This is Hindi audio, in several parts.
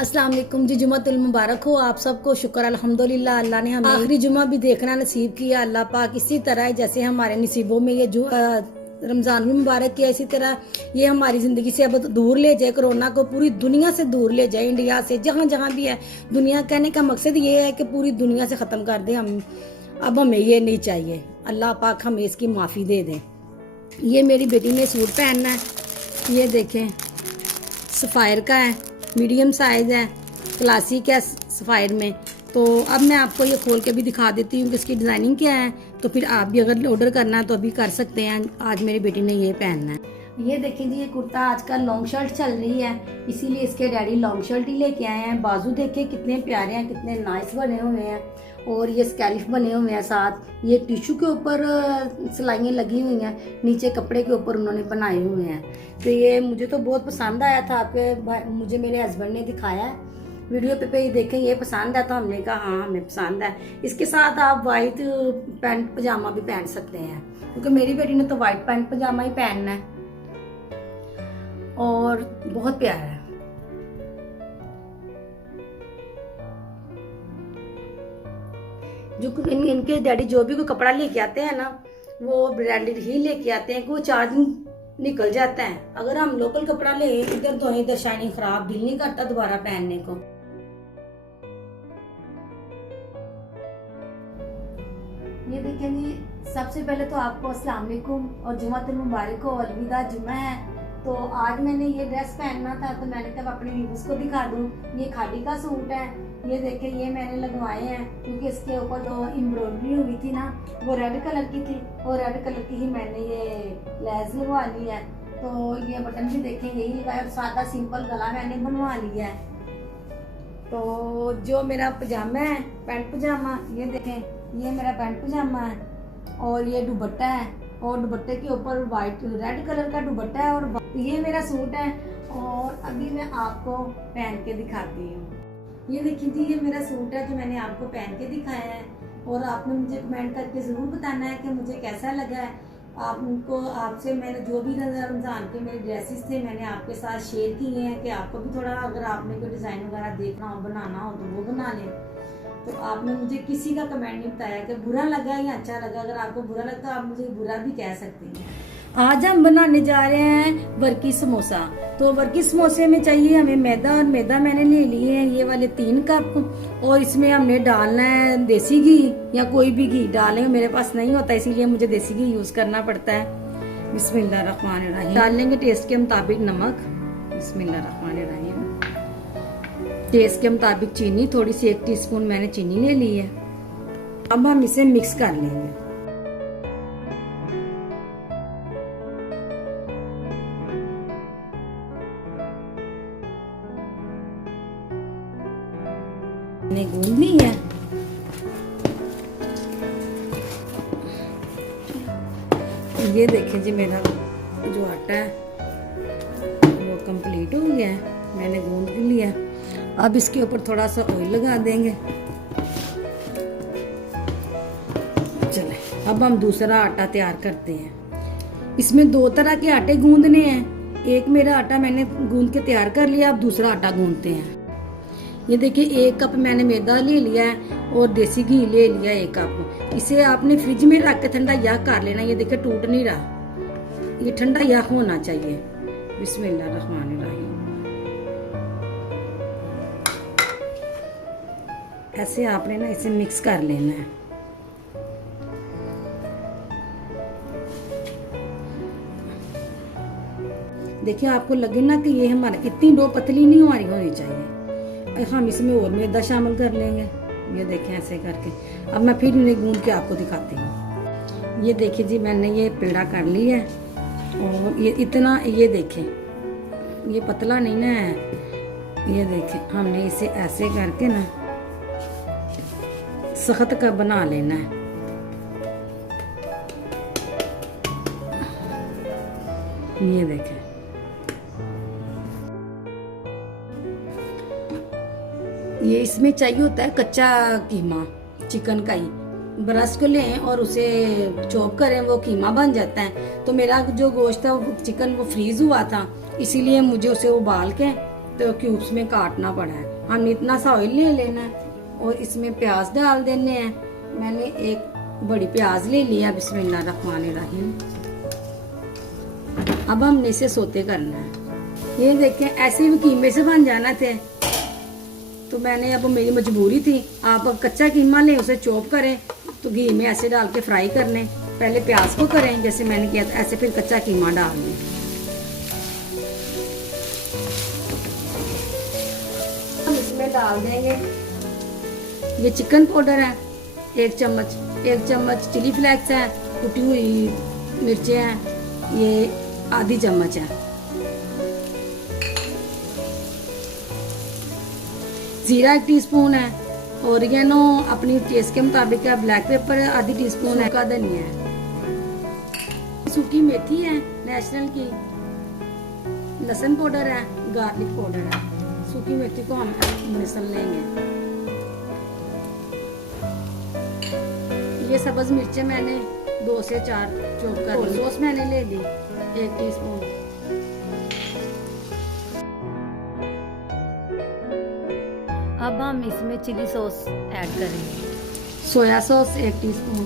अस्सलाम वालेकुम जी। जुम्मतुल मुबारक हो आप सबको। शुक्र अल्हम्दुलिल्लाह, अल्लाह ने हमें आखिरी जुम्मा भी देखना नसीब किया। अल्लाह पाक इसी तरह जैसे हमारे नसीबों में ये रमज़ान भी मुबारक किया, इसी तरह ये हमारी ज़िंदगी से अब दूर ले जाए, कोरोना को पूरी दुनिया से दूर ले जाए, इंडिया से जहाँ जहाँ भी है दुनिया। कहने का मकसद ये है कि पूरी दुनिया से ख़त्म कर दे हम। अब हमें ये नहीं चाहिए। अल्लाह पाक हमें इसकी माफ़ी दे दे। ये मेरी बेटी ने सूट पहनना है, ये देखें सफ़ायर का है, मीडियम साइज़ है, क्लासिक है सफ़ायर में। तो अब मैं आपको ये खोल के भी दिखा देती हूँ कि इसकी डिज़ाइनिंग क्या है। तो फिर आप भी अगर ऑर्डर करना है तो अभी कर सकते हैं। आज मेरी बेटी ने ये पहनना है। ये देखिए जी, ये कुर्ता आजकल लॉन्ग शर्ट चल रही है, इसीलिए इसके डैडी लॉन्ग शर्ट ही लेके आए हैं। बाजू देखिए कितने प्यारे हैं, कितने नाइस बने हुए हैं, और ये स्कैलिफ बने हुए हैं साथ। ये टिश्यू के ऊपर सिलाइयाँ लगी हुई हैं, नीचे कपड़े के ऊपर उन्होंने बनाए हुए हैं। तो ये मुझे तो बहुत पसंद आया था। आपके मुझे मेरे हस्बैंड ने दिखाया है वीडियो पे ही देखें, ये पसंद है तो हमने कहा हाँ हमें पसंद है। इसके साथ आप वाइट पैंट पजामा भी पहन सकते हैं, क्योंकि मेरी बेटी ने तो वाइट पैंट पजामा ही पहनना है और बहुत प्यारा है। जो इनके डैडी जो भी कोई कपड़ा लेके आते हैं ना, वो ब्रांडेड ही लेके आते हैं कि वो 4 दिन निकल जाता है। अगर हम लोकल कपड़ा ले इधर तो इधर शाइनिंग खराब, दिल नहीं करता दोबारा पहनने को। ये देखें जी, सबसे पहले तो आपको अस्सलाम वालेकुम और जुम्मतुल मुबारक हो, अलविदा जुम्मा है। तो आज मैंने ये ड्रेस पहनना था तो मैंने कहा अपने व्यूअर्स को दिखा दूं। ये खादी का सूट है, ये देखें ये मैंने लगवाए हैं क्योंकि इसके ऊपर जो एम्ब्रॉयडरी हुई थी ना वो रेड कलर की थी, और रेड कलर की ही मैंने ये लेस लगवा ली है। तो ये बटन भी देखें यही लगाया, और सादा सिंपल गला मैंने बनवा लिया है। तो जो मेरा पजामा है पैंट पजामा, ये देखें ये मेरा पैंट पजामा है, और ये दुपट्टा है, और दुपट्टे के ऊपर वाइट रेड कलर का दुपट्टा है, और ये मेरा सूट है। और अभी मैं आपको पहन के दिखाती हूँ। ये देखिए जी, ये मेरा सूट है जो मैंने आपको पहन के दिखाया है, और आपने मुझे कमेंट करके ज़रूर बताना है कि मुझे कैसा लगा है। आपसे मैंने जो भी रमज़ान के मेरे ड्रेसेस थे मैंने आपके साथ शेयर किए हैं कि आपको भी थोड़ा अगर आपने कोई डिज़ाइन वगैरह देखना हो बनाना हो तो वो बना लें। तो आपने मुझे किसी का कमेंट नहीं बताया कि बुरा लगा या अच्छा लगा। अगर आपको बुरा लगता है आप मुझे बुरा भी कह सकते हैं। आज हम बनाने जा रहे हैं वर्की समोसा। तो वर्की समोसे में चाहिए हमें मैदा, और मैदा मैंने ले लिए हैं ये वाले 3 कप, और इसमें हमने डालना है देसी घी या कोई भी घी डालें। मेरे पास नहीं होता इसीलिए मुझे देसी घी यूज करना पड़ता है। बिस्मिल्लाहिर्रहमानिर्रहीम। डाल लेंगे टेस्ट के मुताबिक नमक, बिस्मिल्लाहिर्रहमानिर्रहीम। टेस्ट के मुताबिक चीनी, थोड़ी सी 1 टीस्पून मैंने चीनी ले ली है। अब हम इसे मिक्स कर लेंगे। मैंने गूंद ली है। ये देखें जी, मेरा जो आटा है वो कंप्लीट हो गया है, मैंने गूंद लिया। अब इसके ऊपर थोड़ा सा ऑयल लगा देंगे। चले अब हम दूसरा आटा तैयार करते हैं। इसमें 2 तरह के आटे गूंदने हैं। एक मेरा आटा मैंने गूंद के तैयार कर लिया, अब दूसरा आटा गूंदते हैं। ये देखिए 1 कप मैंने मैदा ले लिया है और देसी घी ले लिया 1 कप। इसे आपने फ्रिज में रख के ठंडा या कर लेना। ये देखिए टूट नहीं रहा, ये ठंडा या होना चाहिए। बिस्मिल्लाहिर्रहमानिर्रहीम। ऐसे आपने ना इसे मिक्स कर लेना है। देखिए आपको लगे ना कि ये हमारे इतनी डो पतली नहीं हमारी होनी चाहिए। हम इसमें और मैदा शामिल कर लेंगे। ये देखें ऐसे करके। अब मैं फिर इन्हें गूंद के आपको दिखाती हूँ। ये देखिए जी, मैंने ये पेड़ा कर लिया है, और ये इतना, ये देखें ये पतला नहीं ना है। ये देखें हमने इसे ऐसे करके ना सख्त का बना लेना है। ये देखें ये इसमें चाहिए होता है कच्चा कीमा चिकन का ही। ब्रश को लें और उसे चॉप करें, वो कीमा बन जाता है। तो मेरा जो गोश्त था वो चिकन वो फ्रीज हुआ था, इसीलिए मुझे उसे उबाल के तो क्यूब्स में काटना पड़ा है। हमने इतना सा ऑयल ले लेना है और इसमें प्याज डाल देने हैं। मैंने एक बड़ी प्याज ले लिया। बिस्मिल्लाहिर्रहमानिर्रहीम। अब हमने इसे सोते करना है। ये देखें, ऐसे भी कीमे से बन जाना थे, तो मैंने अब मेरी मजबूरी थी। आप अब कच्चा कीमा लें, उसे चॉप करें तो घी में ऐसे डाल के फ्राई कर लें। पहले प्याज को करें जैसे मैंने किया था, ऐसे फिर कच्चा कीमा डाल लें। हम इसमें डाल देंगे ये चिकन पाउडर है 1 चम्मच, 1 चम्मच चिली फ्लेक्स है, कुटी हुई मिर्चें हैं ये आधी चम्मच है, जीरा 1 टीस्पून है, ओरिगेनो अपनी टेस्ट के मुताबिक है, ब्लैक पेपर आधी टीस्पून है, सूखा धनिया है, सूखी मेथी है नेशनल की, लहसुन पाउडर है, गार्लिक पाउडर है। सूखी मेथी को हम मिसल लेंगे। ये सब्ज मिर्चें मैंने 2 से 4 चॉप कर ली। सॉस मैंने ले ली 1 टीस्पून। अब हम इसमें चिली सॉस ऐड करेंगे। सोया सॉस 1 टीस्पून,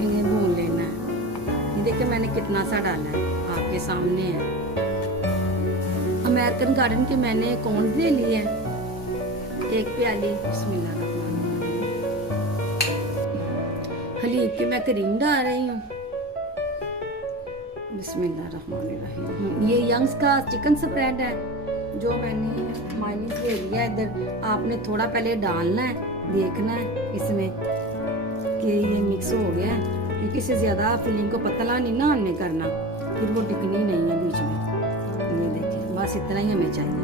इन्हें भून लेना है। ये देखिए मैंने कितना सा डाला है, आपके सामने है। अमेरिकन गार्डन के मैंने कॉर्न ले लिए हैं 1 प्याली। बिस्मिल्लाहिर्रहमानिर्रहीम। हलीब की मैं क्रीम डाल रही हूँ। बिस्मिल्लाहिर्रहमानिर्रहीम। ये यंग्स का चिकन स्प्रेड है जो मैंने माइनीस ले लिया। इधर आपने थोड़ा पहले डालना है, देखना है इसमें कि ये मिक्स हो गया है, क्योंकि इससे ज़्यादा फिलिंग को पतला नहीं ना हमने करना, फिर वो टिकनी नहीं है बीच में। ये देखिए बस इतना ही हमें चाहिए।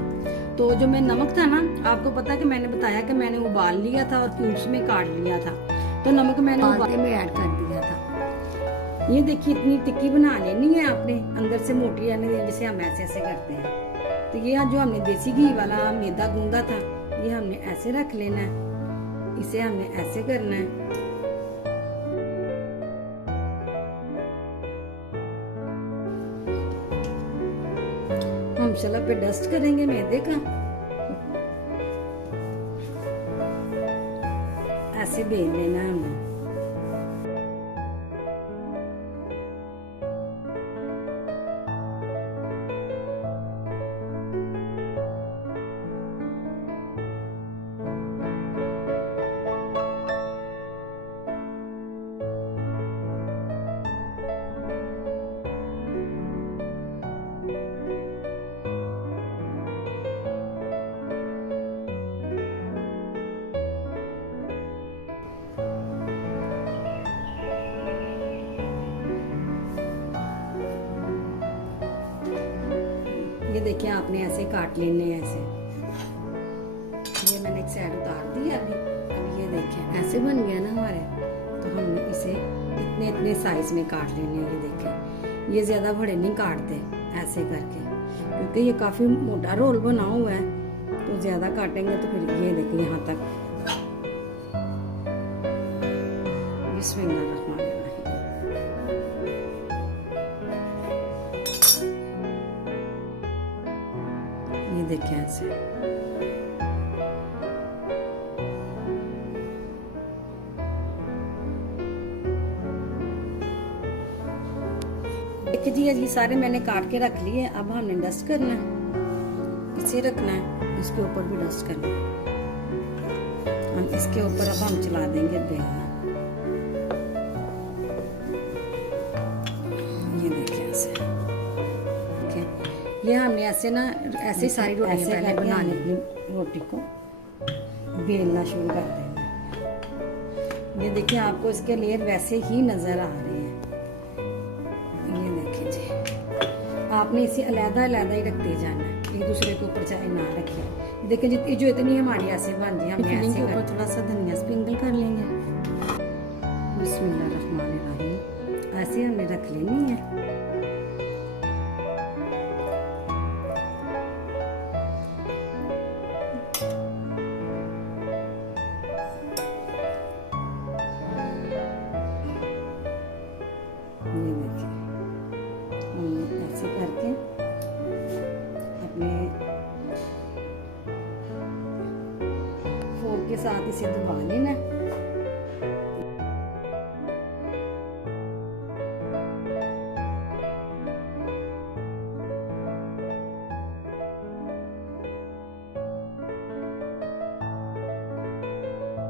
तो जो मैं नमक था ना, आपको पता है कि मैंने बताया कि मैंने उबाल लिया था और क्यूब्स में काट लिया था, तो नमक मैंने उबाले में ऐड कर दिया था। ये देखिए इतनी टिक्की बना लेनी है आपने, अंदर से मोटी आने देनी, जैसे हम ऐसे ऐसे करते हैं। तो ये जो हमने देसी घी वाला मैदा गूंदा था, ये हमने ऐसे रख लेना है, इसे हमने ऐसे करना है। हम चला पे डस्ट करेंगे मैदे का, ऐसे बेल लेना है हमें। ये देखिए आपने ऐसे काट लेने हैं ऐसे। ये मैंने एक साइड उतार दी अभी। अब ये देखिए ऐसे बन गया ना हमारे, तो हमने इसे इतने इतने साइज में काट लेने हैं। ये देखिए ये ज़्यादा बड़े नहीं काटते ऐसे करके, क्योंकि ये काफ़ी मोटा रोल बना हुआ है, तो ज़्यादा काटेंगे तो फिर ये देखिए यहाँ तक। बिस्मिल्लाहिर्रहमानिर्रहीम। ये देखिए ऐसे। देखिए जी ये सारे मैंने काट के रख लिए। अब हमने डस्ट करना है, इसे रखना है, इसके ऊपर भी डस्ट करना है। हम इसके ऊपर अब हम चला देंगे बेलना। ये देखिए ऐसे। ये हमने ऐसे ना ऐसे ही सारी रोटी पहले बना ली। रोटी को बेलना शुरू कर देना। ये देखिए आपको इसके लेयर वैसे ही नजर आ रहे हैं। ये देखिए जी, आपने इसे अलग-अलग ही रखते जाना है, एक दूसरे के ऊपर चाहे ना रखें। देखिए जितनी जो इतनी हमारी ऐसे बन जाए, हम फिलिंग के ऊपर थोड़ा सा धनिया स्प्रिंकल कर लेंगे। बिस्मिल्लाहिर्रहमानिर्रहीम। ऐसे हमने रख लेनी है। ऐसे करके अपने फोर्क के साथ इसे दबा लेना है।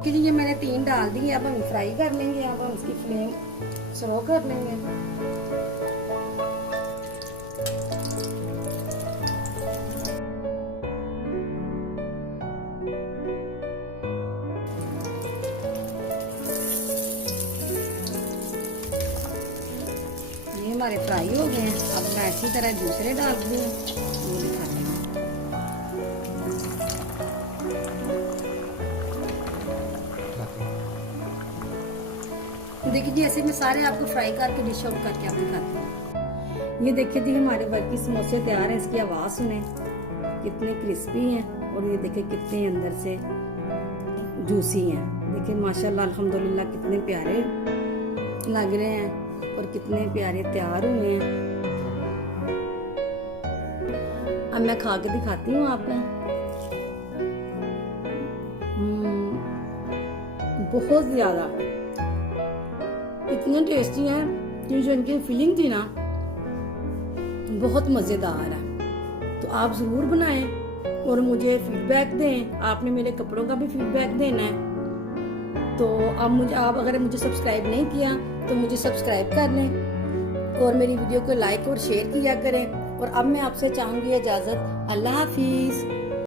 कि ये मैंने 3 डाल दी है, अब हम फ्राई कर लेंगे। अब हम इसकी फ्लेम स्लो कर लेंगे। ये हमारे फ्राई हो गए हैं। अब मैं इसी तरह दूसरे डाल दूँ, वो दिखाते हैं। देखिए जी, ऐसे मैं सारे आपको फ्राई करके डिश आउट करके आप दिखाती हूँ। ये देखिए जी, हमारे वर्क की समोसे तैयार हैं। इसकी आवाज़ सुने, कितने क्रिस्पी हैं और ये देखिए कितने अंदर से जूसी हैं। देखिए माशाल्लाह अल्हम्दुलिल्लाह कितने प्यारे लग रहे हैं और कितने प्यारे तैयार हुए हैं। अब मैं खा के दिखाती हूँ आपको। बहुत ज़्यादा इतने टेस्टी हैं कि जो इनकी फीलिंग थी ना, बहुत मज़ेदार है। तो आप ज़रूर बनाएं और मुझे फीडबैक दें। आपने मेरे कपड़ों का भी फीडबैक देना है। तो आप अगर मुझे सब्सक्राइब नहीं किया तो मुझे सब्सक्राइब कर लें और मेरी वीडियो को लाइक और शेयर किया करें। और अब मैं आपसे चाहूँगी इजाज़त। अल्लाह हाफिज़।